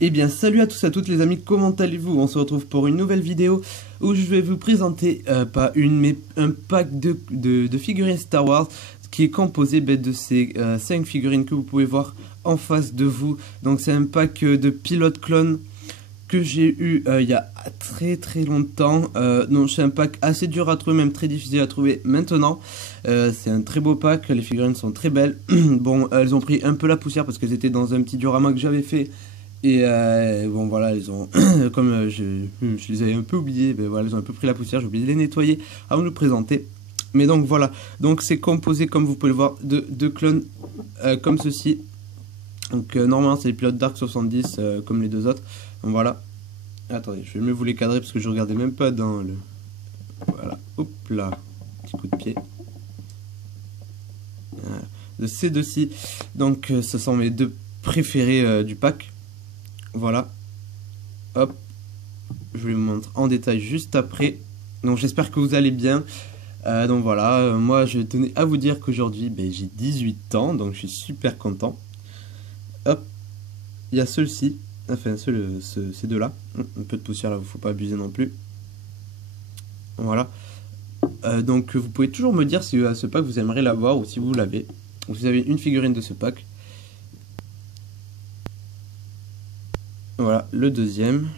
Eh bien salut à tous et à toutes les amis, comment allez-vous? On se retrouve pour une nouvelle vidéo où je vais vous présenter pas une mais un pack de figurines Star Wars qui est composé de ces 5 figurines que vous pouvez voir en face de vous. Donc c'est un pack de pilotes clones que j'ai eu il y a très longtemps. Donc c'est un pack assez dur à trouver, même très difficile à trouver maintenant. C'est un très beau pack, les figurines sont très belles. Bon, elles ont pris un peu la poussière parce qu'elles étaient dans un petit diorama que j'avais fait. Et bon voilà, ils ont comme je les avais un peu oubliés, ben voilà, ils ont un peu pris la poussière, j'ai oublié de les nettoyer avant de le présenter. Mais donc voilà, donc c'est composé comme vous pouvez le voir de clones comme ceci. Donc normalement c'est les pilotes Dark 70 comme les deux autres. Donc voilà. Attendez, je vais mieux vous les cadrer parce que je regardais même pas dans le... Voilà, hop là, petit coup de pied. Voilà. De ces deux-ci. Donc ce sont mes deux préférés du pack. Voilà. Hop. Je vous les montre en détail juste après. Donc j'espère que vous allez bien. Donc voilà, moi je tenais à vous dire qu'aujourd'hui j'ai 18 ans, donc je suis super content. Hop. Il y a ceux-ci. Enfin ces deux-là. Un peu de poussière là, il ne faut pas abuser non plus. Voilà. Donc vous pouvez toujours me dire si ce pack vous aimeriez l'avoir ou si vous l'avez. Vous avez une figurine de ce pack. Voilà, le deuxième.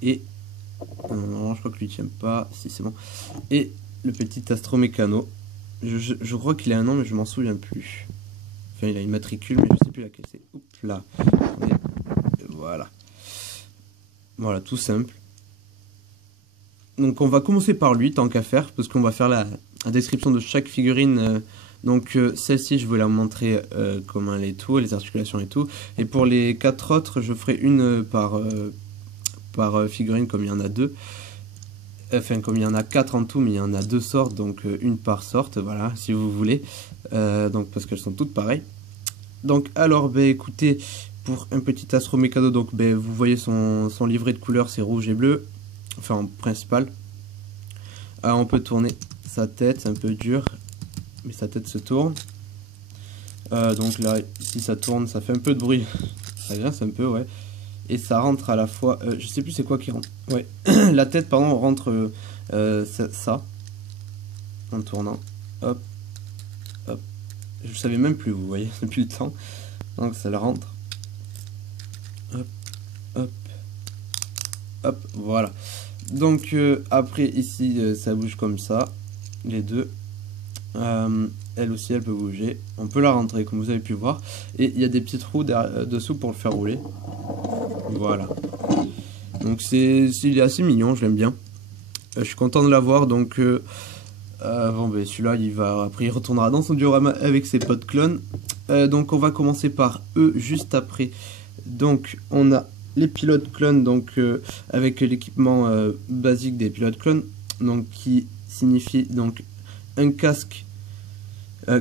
Et non, je crois que lui tient pas. Si, c'est bon. Et le petit Astro Mécano. Je crois qu'il a un nom, mais je m'en souviens plus. Enfin, il a une matricule, mais je sais plus laquelle c'est. Oups là. Voilà. Voilà, tout simple. Donc, on va commencer par lui, tant qu'à faire, parce qu'on va faire la description de chaque figurine. Donc, celle-ci, je vais la montrer comment elle est tout, les articulations et tout. Et pour les 4 autres, je ferai une par figurine, comme il y en a deux. Enfin, comme il y en a 4 en tout, mais il y en a 2 sortes, donc une par sorte, voilà, si vous voulez. Donc, parce qu'elles sont toutes pareilles. Donc, alors, écoutez, pour un petit Astro Mécano, donc, vous voyez son livret de couleur, c'est rouge et bleu. Enfin, en principal. On peut tourner sa tête, c'est un peu dur, mais sa tête se tourne. Donc là, ici, ça tourne, ça fait un peu de bruit. Ça grince un peu, ouais. Et ça rentre à la fois, je sais plus c'est quoi qui rentre. Ouais, la tête, pardon, rentre ça, en tournant. Hop, hop. Je savais même plus, vous voyez, depuis le temps. Donc ça le rentre. Hop, hop, hop, voilà. Donc après, ici, ça bouge comme ça, les deux. Elle aussi, elle peut bouger. On peut la rentrer, comme vous avez pu voir. Et il y a des petits trous dessous pour le faire rouler. Voilà. Donc il est assez mignon, je l'aime bien. Je suis content de l'avoir, donc bon celui-là il retournera dans son diorama avec ses potes clones. Donc on va commencer par eux juste après. Donc on a les pilotes clones, donc avec l'équipement basique des pilotes clones, donc qui signifie donc un casque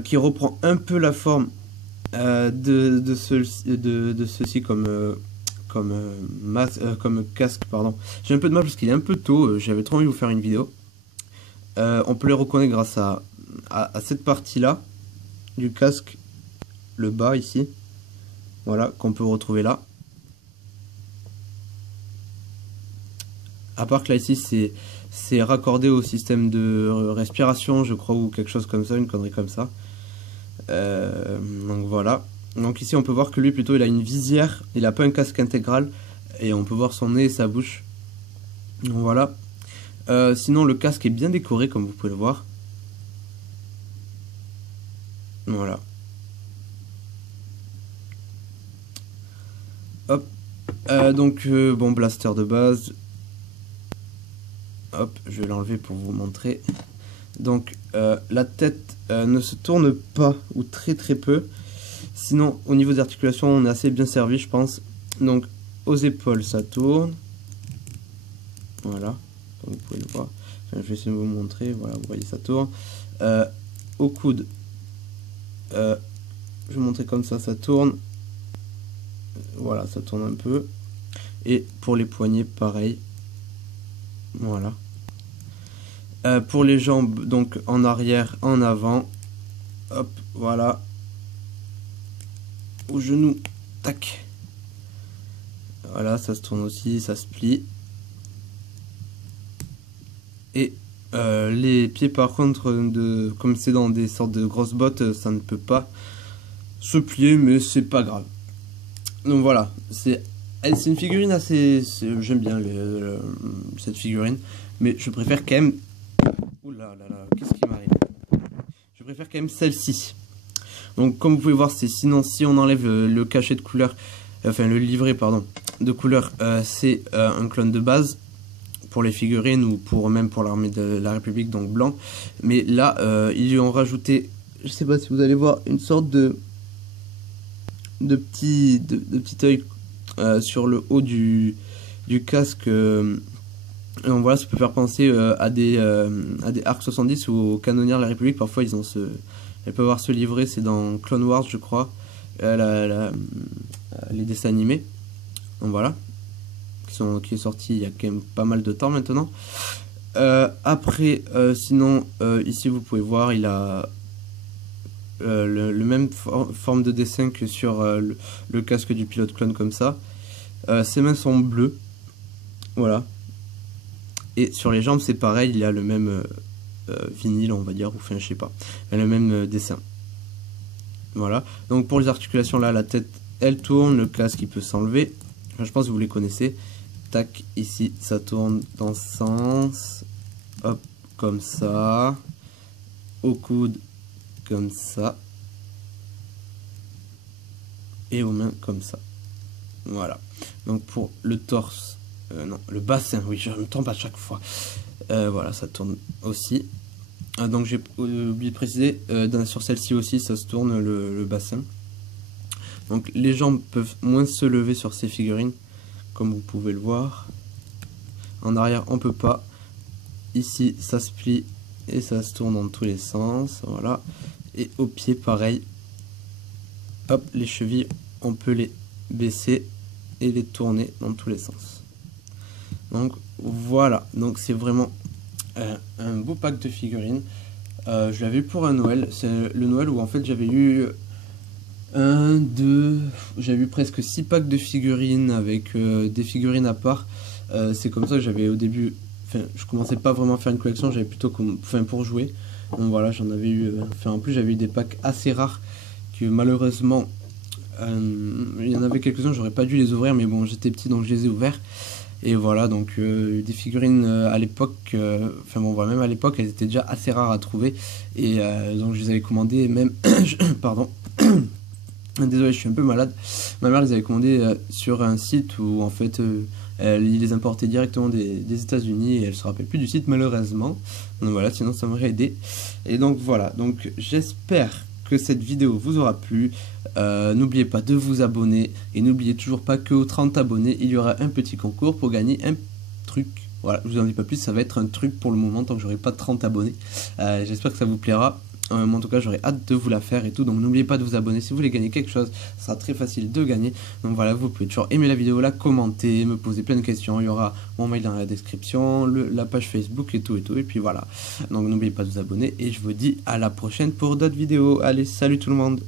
qui reprend un peu la forme de ceci comme casque, pardon. J'ai un peu de mal parce qu'il est un peu tôt, j'avais trop envie de vous faire une vidéo. On peut les reconnaître grâce à cette partie là du casque, le bas ici, voilà, qu'on peut retrouver là. À part que là ici c'est raccordé au système de respiration, je crois, ou quelque chose comme ça, une connerie comme ça. Donc voilà. Donc ici on peut voir que lui plutôt il a une visière, il a pas un casque intégral, et on peut voir son nez et sa bouche. Donc voilà. Sinon le casque est bien décoré comme vous pouvez le voir. Voilà. Hop. Donc bon, blaster de base. Hop, je vais l'enlever pour vous montrer. Donc la tête ne se tourne pas, ou très peu. Sinon, au niveau des articulations, on est assez bien servi, je pense. Donc, aux épaules, ça tourne. Voilà, comme vous pouvez le voir. Enfin, je vais essayer de vous montrer. Voilà, vous voyez, ça tourne. Au coude, je vais vous montrer comme ça, ça tourne. Voilà, ça tourne un peu. Et pour les poignets, pareil. Voilà. Pour les jambes, donc en arrière, en avant. Hop, voilà. au genou, tac. Voilà, ça se tourne aussi, ça se plie. Et les pieds par contre, comme c'est dans des sortes de grosses bottes, ça ne peut pas se plier, mais c'est pas grave. Donc voilà, c'est une figurine assez... J'aime bien cette figurine, mais je préfère quand même... Oula là là, qu'est-ce qui m'arrive? Je préfère quand même celle-ci. Donc comme vous pouvez voir, sinon si on enlève le cachet de couleur, enfin le livret pardon, de couleur, c'est un clone de base pour les figurines ou même pour l'armée de la République, donc blanc. Mais là, ils lui ont rajouté, je sais pas si vous allez voir, une sorte de petit œil sur le haut du casque. Donc voilà, ça peut faire penser à des Arc 70 ou aux canonnières de la République. Parfois, elles peuvent avoir ce livret, c'est dans Clone Wars, je crois, les dessins animés. Donc voilà, qui est sorti il y a quand même pas mal de temps maintenant. Après, sinon, ici vous pouvez voir, il a le même forme de dessin que sur le casque du pilote clone, comme ça. Ses mains sont bleues, voilà. Et sur les jambes c'est pareil, il a le même vinyle, on va dire, ou enfin je sais pas, le même dessin. Voilà, donc pour les articulations là, la tête elle tourne, le casque il peut s'enlever, enfin, je pense que vous les connaissez. Tac, ici ça tourne dans ce sens, hop, comme ça, au coude comme ça, et aux mains comme ça. Voilà, donc pour le torse, non, le bassin, oui, je me trompe à chaque fois. Voilà, ça tourne aussi. Donc j'ai oublié de préciser, sur celle-ci aussi, ça se tourne le bassin. Donc les jambes peuvent moins se lever sur ces figurines, comme vous pouvez le voir. En arrière, on peut pas. Ici, ça se plie et ça se tourne dans tous les sens. Voilà. Et au pied, pareil. Hop, les chevilles, on peut les baisser et les tourner dans tous les sens. Donc voilà, donc c'est vraiment un beau pack de figurines. Je l'avais eu pour un Noël, c'est le Noël où en fait j'avais eu j'avais eu presque 6 packs de figurines avec des figurines à part. C'est comme ça que j'avais au début, je commençais pas vraiment à faire une collection, j'avais plutôt pour jouer. Donc voilà, j'en avais eu, en plus j'avais eu des packs assez rares que malheureusement il y en avait quelques-uns, j'aurais pas dû les ouvrir, mais bon, j'étais petit donc je les ai ouverts. Et voilà, donc des figurines à l'époque, même à l'époque, elles étaient déjà assez rares à trouver. Et donc je les avais commandées, même, pardon, désolé, je suis un peu malade. Ma mère les avait commandées sur un site où en fait, il les importait directement des États-Unis et elle se rappelle plus du site malheureusement. Donc voilà, sinon ça m'aurait aidé. Et donc voilà, donc j'espère que cette vidéo vous aura plu. N'oubliez pas de vous abonner et n'oubliez toujours pas qu'aux 30 abonnés il y aura un petit concours pour gagner un truc. Voilà, je vous en dis pas plus, ça va être un truc pour le moment tant que j'aurai pas 30 abonnés. J'espère que ça vous plaira. En tout cas, j'aurai hâte de vous la faire et tout. Donc n'oubliez pas de vous abonner si vous voulez gagner quelque chose. Ce sera très facile de gagner. Donc voilà, vous pouvez toujours aimer la vidéo, la commenter, me poser plein de questions. Il y aura mon mail dans la description, la page Facebook et tout et tout. Et puis voilà. Donc n'oubliez pas de vous abonner et je vous dis à la prochaine pour d'autres vidéos. Allez, salut tout le monde.